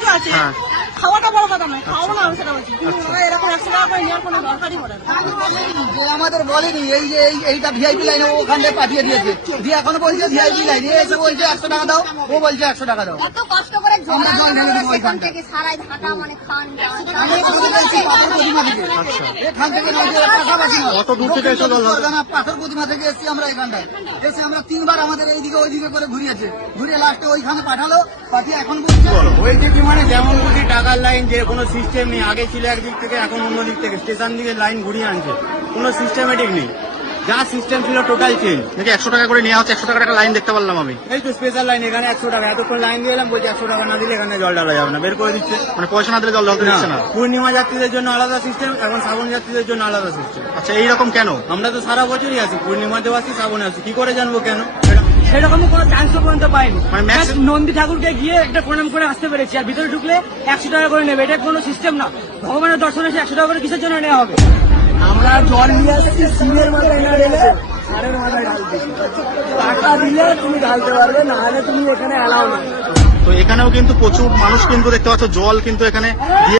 কিছু আছে, খাওয়াটা বড় কথা নয়, খাওয়াবো না আমি সেটা বলছি, কিন্তু ওরা এরকম 100 টাকা করে নেওয়ার কোনো দরকারই পড়ে না। যে আমাদের বলেনি এই যে এইটা ভিআইপি লাইনে ওখান থেকে পাঠিয়ে দিয়েছে, দিয়ে এখন বলছে ভিআইপি লাইনে এসে বলছে 100 টাকা দাও, ও বলছে 100 টাকা দাও। এত কষ্ট করে সেখান থেকে সারাই ঘাটা মানে খান এখান থেকে পাশাপাশি কত দূর থেকে এসে জল ধরো? পাথর প্রতিমা থেকে এসছি আমরা এখানটায়, এসে আমরা 3 বার আমাদের এইদিকে ওইদিকে করে ঘুরিয়েছে, ঘুরিয়ে লাস্টে ওইখানে পাঠালো, পাঠিয়ে এখন বলছে হয়েছে কি মানে যেমন বুঝি টাকার লাইন, যে কোনো সিস্টেম নেই। আগে ছিল একদিক থেকে, এখন অন্য দিক থেকে স্টেশন দিকে লাইন ঘুরিয়ে আনছে, কোনো সিস্টেমেটিক নেই। যা সিস্টেম ছিল টোটাল চেঞ্জ। নাকি 100 টাকা করে নেওয়া হচ্ছে, 100 টাকা লাইন দেখতে পারলাম আমি। এই তো স্পেশাল লাইন, এখানে 100 টাকা, এতক্ষণ লাইন দিয়ে এলাম, বলছে 100 টাকা না দিলে এখানে জল ঢালা যাবে না, বের করে দিচ্ছে। মানে পয়সা না দিলে জল ঢালতে দিচ্ছে না। পূর্ণিমা যাত্রীদের জন্য আলাদা সিস্টেম, এখন শ্রাবণ যাত্রীদের জন্য আলাদা সিস্টেম। আচ্ছা, এইরকম কেন? আমরা তো সারা বছরই আছি, পূর্ণিমাতেও আসি, শ্রাবণে আসি, কি করে জানবো কেন? সেরকম কোনো চান্স পর্যন্ত পাইনি। মানে নন্দী ঠাকুরকে গিয়ে একটা প্রণাম করে আসতে পেরেছি, আর ভিতরে ঢুকলে 100 টাকা করে নেবে, এটা কোনো সিস্টেম না। ভগবানের দর্শনে 100 টাকা করে কিসের জন্য নেওয়া হবে? আমরা জল নিয়ে আসছি সিমের মাথায় না ঢেলে সারের মাথায় ঢালতে, টাকা দিলে তুমি ঢালতে পারবে, না হলে তুমি এখানে অ্যালাউ না। তো এখানেও কিন্তু প্রচুর মানুষ কিন্তু দেখতে পাচ্ছ, জল কিন্তু এখানে